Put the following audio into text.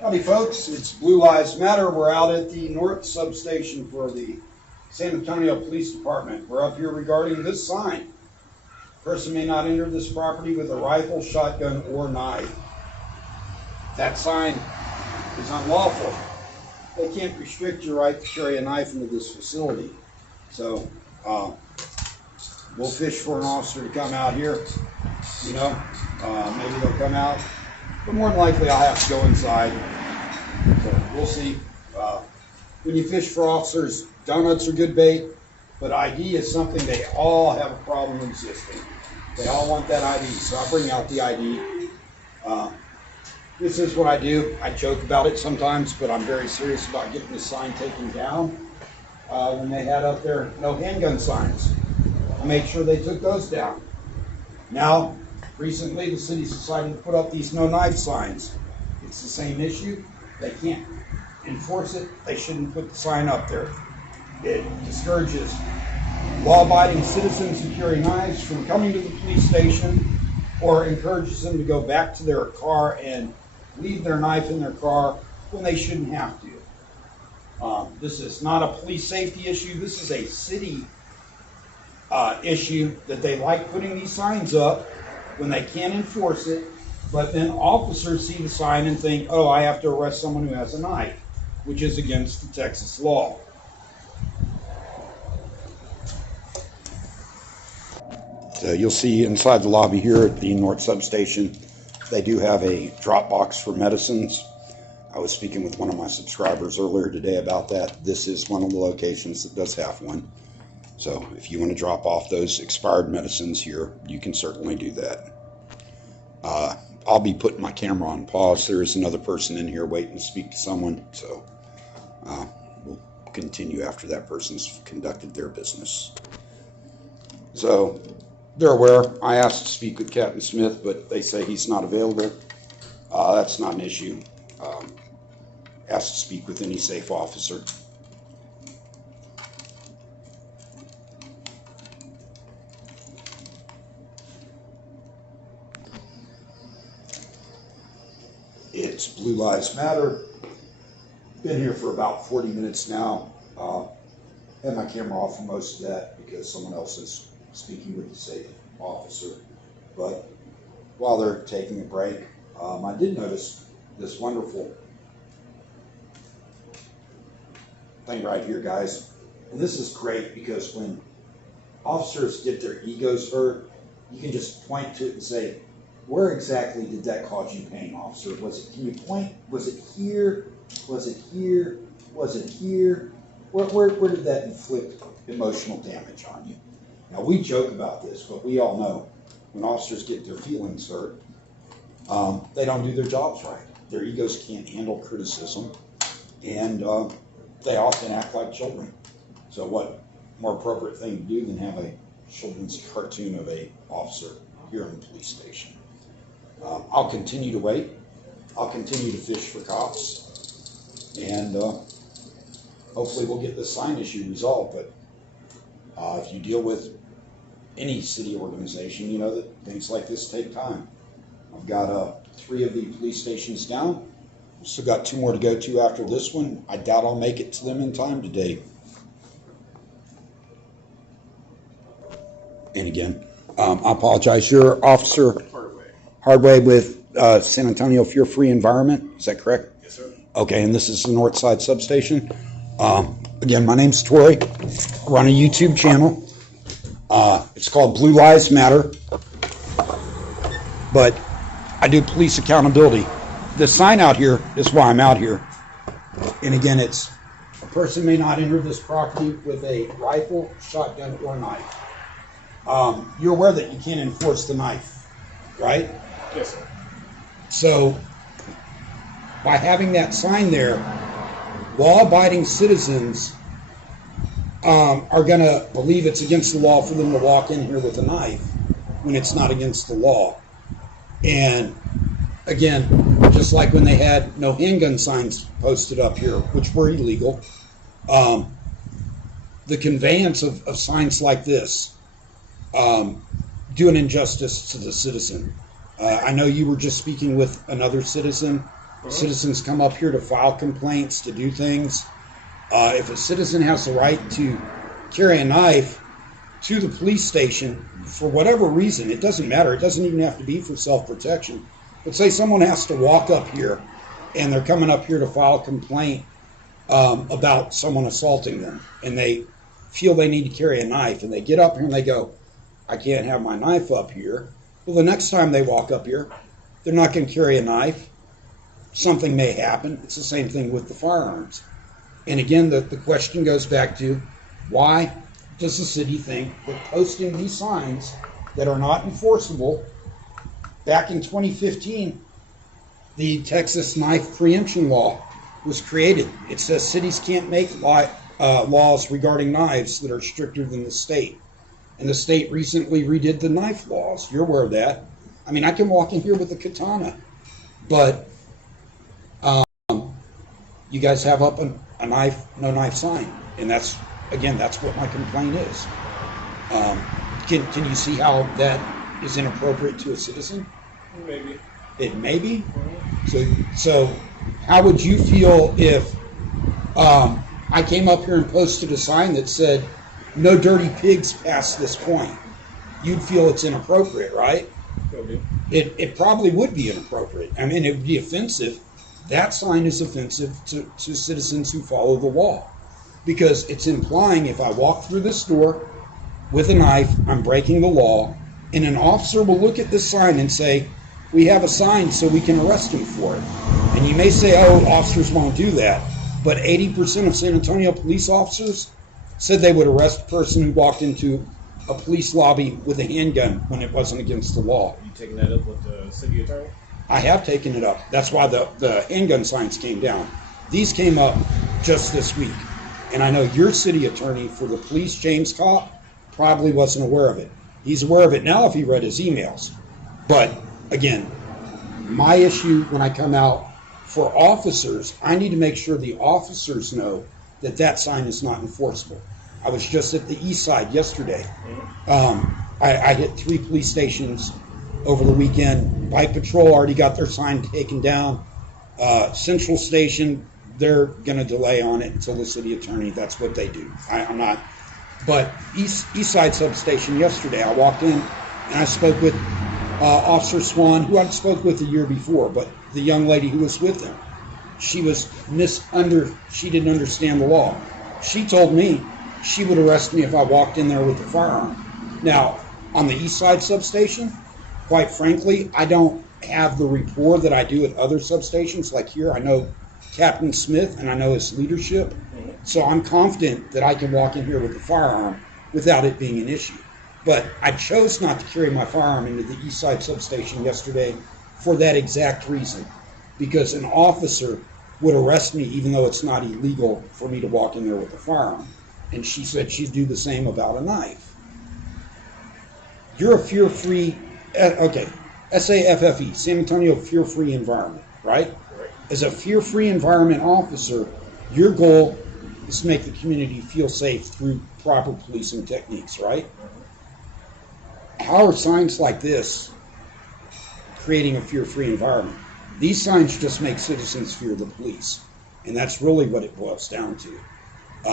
Howdy folks, it's Blue Lives Matter. We're out at the North substation for the San Antonio Police Department. We're up here regarding this sign. Person may not enter this property with a rifle, shotgun, or knife. That sign is unlawful. They can't restrict your right to carry a knife into this facility. So we'll fish for an officer to come out here. You know, maybe they'll come out. But more than likely, I'll have to go inside. So we'll see. When you fish for officers, donuts are good bait, but ID is something they all have a problem resisting. They all want that ID, so I'll bring out the ID. This is what I do. I joke about it sometimes, but I'm very serious about getting this sign taken down. When they had up there no handgun signs, I made sure they took those down. Now, recently, the city's decided to put up these no knife signs. It's the same issue. They can't enforce it. They shouldn't put the sign up there. It discourages law-abiding citizens who carry knives from coming to the police station, or encourages them to go back to their car and leave their knife in their car when they shouldn't have to. This is not a police safety issue. This is a city issue that they like putting these signs up when they can't enforce it, but then officers see the sign and think, oh, I have to arrest someone who has a knife, which is against the Texas law. So you'll see inside the lobby here at the North substation, they do have a drop box for medicines. I was speaking with one of my subscribers earlier today about that. This is one of the locations that does have one. So if you want to drop off those expired medicines here, you can certainly do that. I'll be putting my camera on pause. There is another person in here waiting to speak to someone, so we'll continue after that person's conducted their business. So they're aware. I asked to speak with Captain Smith, but they say he's not available. That's not an issue. Asked to speak with any safe officer. It's Blue Lives Matter. Been here for about 40 minutes now. Had my camera off for most of that because someone else is speaking with the safe officer. But while they're taking a break, I did notice this wonderful thing right here, guys. And this is great because when officers get their egos hurt, you can just point to it and say, where exactly did that cause you pain, officer? Can you point, was it here? Was it here? Was it here? Where did that inflict emotional damage on you? Now, we joke about this, but we all know when officers get their feelings hurt, they don't do their jobs right. Their egos can't handle criticism, and they often act like children. So what more appropriate thing to do than have a children's cartoon of a officer here in the police station? I'll continue to wait. I'll continue to fish for cops, and hopefully we'll get this sign issue resolved. But if you deal with any city organization, you know that things like this take time. I've got 3 of the police stations down. We've still got 2 more to go to after this one. I doubt I'll make it to them in time today. And again, I apologize. You're Officer Hardway with San Antonio Fear Free Environment. Is that correct? Yes, sir. Okay, and this is the Northside substation. Again, my name's Troy. I run a YouTube channel. It's called Blue Lives Matter. But I do police accountability. The sign out here is why I'm out here. And again, it's a person may not enter this property with a rifle, shotgun, or knife. You're aware that you can't enforce the knife, right? Yes, sir. So, by having that sign there, law-abiding citizens are going to believe it's against the law for them to walk in here with a knife when it's not against the law. And again, just like when they had no handgun signs posted up here, which were illegal, the conveyance of signs like this do an injustice to the citizen. I know you were just speaking with another citizen Citizens come up here to file complaints, to do things. If a citizen has the right to carry a knife to the police station for whatever reason, it doesn't matter. It doesn't even have to be for self-protection. But say someone has to walk up here and they're coming up here to file a complaint about someone assaulting them, and they feel they need to carry a knife, and they get up here and they go, I can't have my knife up here. Well, the next time they walk up here, they're not going to carry a knife. Something may happen. It's the same thing with the firearms. And again, the question goes back to, why does the city think that posting these signs that are not enforceable? Back in 2015, the Texas knife preemption law was created. It says cities can't make laws regarding knives that are stricter than the state. And the state recently redid the knife laws. You're aware of that. I mean, I can walk in here with a katana, but you guys have up a knife, no knife sign. And that's what my complaint is. Can you see how that is inappropriate to a citizen? Maybe. It may be. So how would you feel if I came up here and posted a sign that said, no dirty pigs past this point? You'd feel it's inappropriate, right? Maybe. It probably would be inappropriate. I mean, it would be offensive. That sign is offensive to citizens who follow the law, because it's implying if I walk through this door with a knife, I'm breaking the law, and an officer will look at this sign and say, we have a sign so we can arrest him for it. And you may say, oh, officers won't do that, but 80% of San Antonio police officers said they would arrest a person who walked into a police lobby with a handgun when it wasn't against the law. You taking that up with the city attorney? I have taken it up. That's why the handgun signs came down. These came up just this week. And I know your city attorney for the police, James Kopp, probably wasn't aware of it. He's aware of it now if he read his emails. But again, my issue when I come out for officers, I need to make sure the officers know that that sign is not enforceable. I was just at the east side yesterday. I hit 3 police stations over the weekend. Bike Patrol already got their sign taken down. Central Station, they're going to delay on it until the city attorney. That's what they do. I'm not. But East Side Substation yesterday, I walked in and I spoke with Officer Swan, who I'd spoke with the year before, but the young lady who was with him, she didn't understand the law. She told me she would arrest me if I walked in there with a firearm. Now, on the East Side Substation, quite frankly, I don't have the rapport that I do at other substations. Like here, I know Captain Smith and I know his leadership. So I'm confident that I can walk in here with a firearm without it being an issue. But I chose not to carry my firearm into the East Side Substation yesterday for that exact reason. Because an officer would arrest me even though it's not illegal for me to walk in there with a firearm. And she said she'd do the same about a knife. You're a fear-free, SAFFE, San Antonio Fear-Free Environment, right? As a fear-free environment officer, your goal is to make the community feel safe through proper policing techniques, right? How are signs like this creating a fear-free environment? These signs just make citizens fear the police, and that's really what it boils down to.